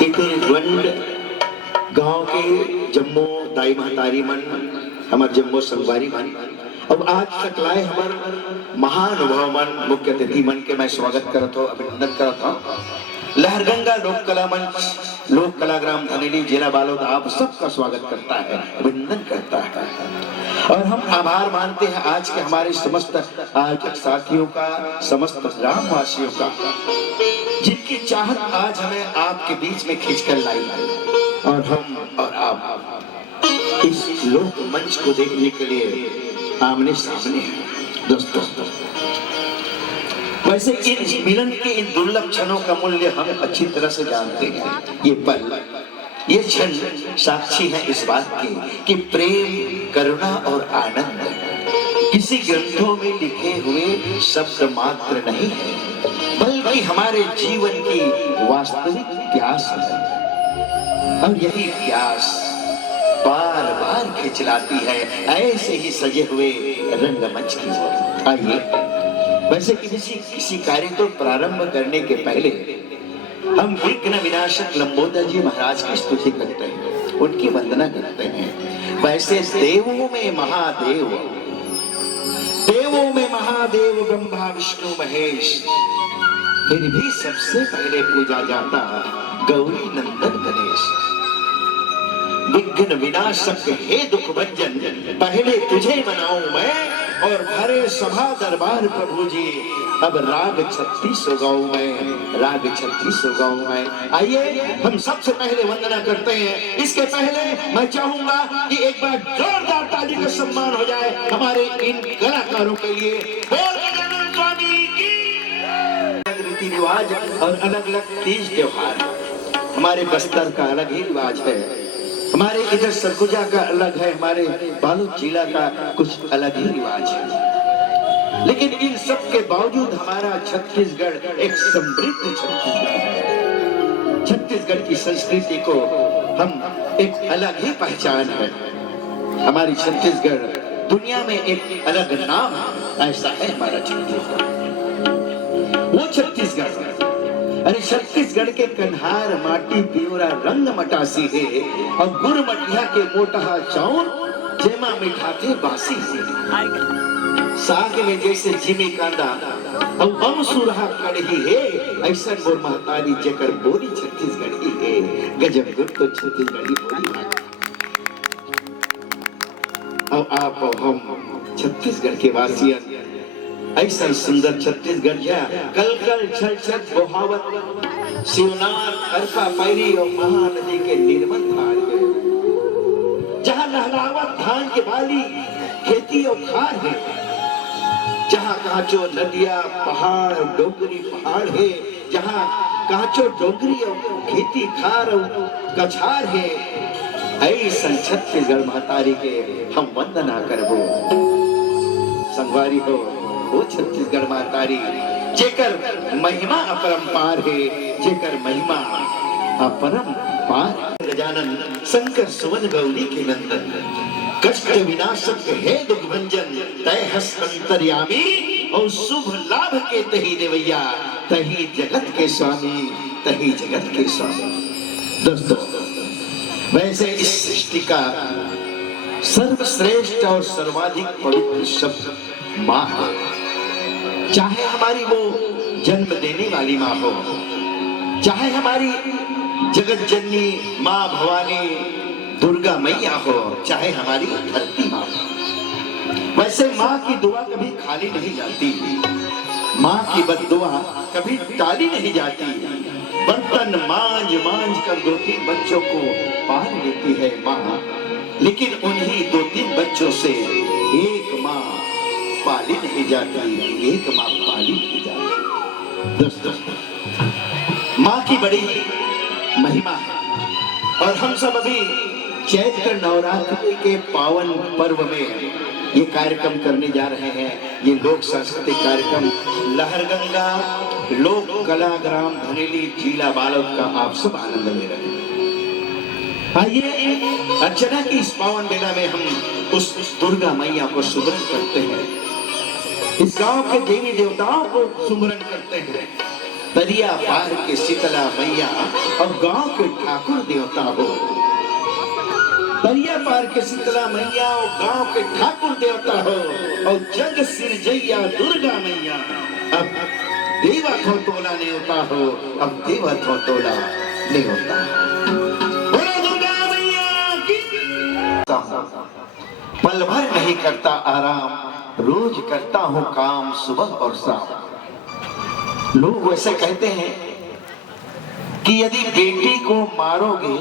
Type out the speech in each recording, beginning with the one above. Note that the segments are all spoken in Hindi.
कितने गांव के जम्मो दाई महतारी मन हमार जम्मो संगवारी मन अब आज तक लाए हमार महानुभाव मन मुख्य अतिथि मन के मैं स्वागत करत हो अभिनंदन करत हूँ। लहरगंगा लोक कला मंच लोक कलाग्राम धनेली जिला बालोद आप सबका स्वागत करता है, अभिनंदन करता है और हम आभार मानते हैं आज के हमारे समस्त आयोजक साथियों का, समस्त ग्रामवासियों का, जिनकी चाहत आज हमें आपके बीच में खींचकर लाई और हम और आप इस लोक मंच को देखने के लिए आमने सामने हैं। दोस्तों, वैसे इन मिलन के इन दुर्लभ क्षणों का मूल्य हम अच्छी तरह से जानते हैं। ये पल, ये क्षण साक्षी है इस बात के कि प्रेम, करुणा और आनंद किसी ग्रंथों में लिखे हुए शब्द मात्र नहीं है, बल्कि हमारे जीवन की वास्तविक प्यास है और यही प्यास बार बार खिंचलाती है ऐसे ही सजे हुए रंगमंच की ओर। आइए, वैसे किसी कार्य को प्रारंभ करने के पहले हम विघ्न विनाशक लंबोदर जी महाराज की स्तुति करते हैं, उनकी वंदना करते हैं। वैसे देवों में महादेव, देवों में महादेव ब्रह्मा विष्णु महेश, फिर भी सबसे पहले पूजा जाता गौरी नंदन गणेश। विघ्न विनाशक हे दुख भंजन, पहले तुझे मनाऊं मैं और भरे सभा दरबार प्रभु जी। अब राग 36 गाऊं मैं, राग 36 गाऊं मैं। आइए हम सबसे पहले वंदना करते हैं। इसके पहले मैं चाहूंगा कि एक बार जोरदार ताली का सम्मान हो जाए हमारे इन कलाकारों के लिए। स्वामी की रीति रिवाज और अलग अलग तीज त्योहार, हमारे बस्तर का अलग ही रिवाज है, हमारे इधर सरगुजा का अलग है, हमारे बालोद जिला का कुछ अलग ही रिवाज है, लेकिन इन सब के बावजूद हमारा छत्तीसगढ़ एक समृद्ध छत्तीसगढ़ है। छत्तीसगढ़ की संस्कृति को हम एक अलग ही पहचान है। हमारी छत्तीसगढ़ दुनिया में एक अलग नाम ऐसा है हमारा छत्तीसगढ़। वो छत्तीसगढ़, अरे छत्तीसगढ़ के कन्हार माटी पियोरा रंग मटासी है और गुड़ मटिया के मोटा चाउर जेमा मिठाते बासी है। साग में जैसे जिमी कांदा और बम सुरहा कड़ही है, ऐसा मोर महतारी जकर बोली छत्तीसगढ़ी है। गजब गुड़ तो छत्तीसगढ़ी बोली है। और आप और हम छत्तीसगढ़ के वासियन ऐसा सुंदर छत्तीसगढ़ जा कल कल छल छल बोहावत शिवनाथ अरपा पैरी और महानदी के निर्मल धार है, जहाँ लहरावत धान के बाली खेती और खार है, जहाँ कांचो नदिया पहाड़ और डोंगरी पहाड़ है, जहाँ कांचो डोंगरी और खेती खार और कछार है। ऐसा छत्तीसगढ़ महतारी के हम वंदना करबो। संगवारी हो वो छत्तीसगढ़ महतारी जेकर महिमा अपरंपार है, जेकर महिमा अपरंपार। गजानन शंकर सुवन गौरी के नंदन, कष्ट विनाशक हे दुख भंजन, तय हस अंतर्यामी और शुभ लाभ के तही देवैया, तही जगत के स्वामी, तही जगत के स्वामी। दोस्तों, वैसे इस सृष्टि का सर्वश्रेष्ठ और सर्वाधिक पवित्र शब्द माँ है। चाहे हमारी वो जन्म देने वाली माँ हो, चाहे हमारी जगत जननी माँ भवानी दुर्गा मैया हो, चाहे हमारी धरती माँ हो, वैसे माँ की दुआ कभी खाली नहीं जाती, माँ की बद्दुआ कभी टाली नहीं जाती। बर्तन मांझ मांझ कर 2-3 बच्चों को पाल लेती है माँ, लेकिन उन्हीं 2-3 बच्चों से एक माँ पाली नहीं जाती, एक माँ पाली नहीं जाती। दोस्तों, माँ की बड़ी महिमा है और हम सब अभी चैत्र नवरात्रि के पावन पर्व में ये कार्यक्रम करने जा रहे हैं। ये लोक सांस्कृतिक कार्यक्रम लहरगंगा लोक कलाग्राम धनेली जिला बालोद का आप सब आनंद ले रहे हैं। आइए अर्चना की इस पावन बेला में हम उस दुर्गा मैया को सुमरन करते हैं, इस गांव के देवी देवताओं को सुमरन करते हैं। दरिया पार के शीतला मैया और गांव के ठाकुर देवता हो। दरिया पार के शीतला मैया और गांव के ठाकुर देवता हो और जग सिरजैया दुर्गा मैया। अब देवा थो तोला नहीं होता हो, अब देवा थो तोला नहीं होता। बोलो दुर्गा मैया की। पल भर नहीं करता आराम, रोज करता हूँ काम सुबह और शाम। लोग वैसे कहते हैं कि यदि बेटी को मारोगे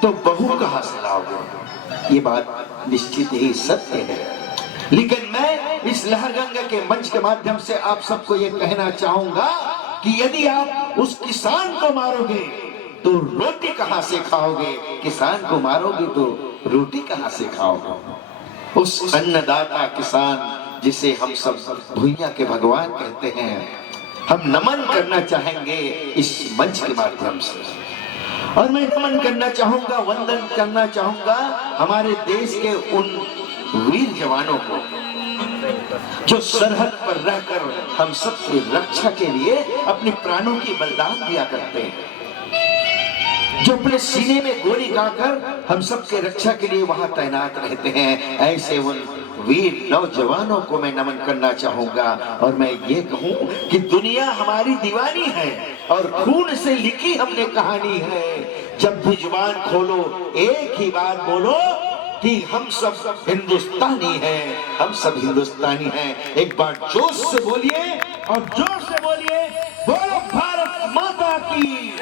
तो बहू कहां से लाओगे। ये बात निश्चित ही सत्य है, लेकिन मैं इस लहरगंगा के मंच के माध्यम से आप सबको ये कहना चाहूंगा कि यदि आप उस किसान को मारोगे तो रोटी कहां से खाओगे, किसान को मारोगे तो रोटी कहां से खाओगे। उस अन्नदाता किसान जिसे हम सब भुइयां के भगवान कहते हैं, हम नमन करना चाहेंगे इस मंच के माध्यम से। और मैं नमन करना चाहूंगा, वंदन करना चाहूंगा हमारे देश के उन वीर जवानों को जो सरहद पर रहकर हम सबकी रक्षा के लिए अपने प्राणों की बलिदान दिया करते हैं, जो अपने सीने में गोली गाकर हम सबके रक्षा के लिए वहां तैनात रहते हैं। ऐसे उन वीर नौजवानों को मैं नमन करना चाहूंगा। और मैं ये कहूं कि दुनिया हमारी दीवानी है और खून से लिखी हमने कहानी है। जब भी जुबान खोलो एक ही बात बोलो कि हम सब हिंदुस्तानी हैं, हम सब हिंदुस्तानी हैं। एक बार जोश से बोलिए और जोर से बोलिए, बोलो भारत माता की।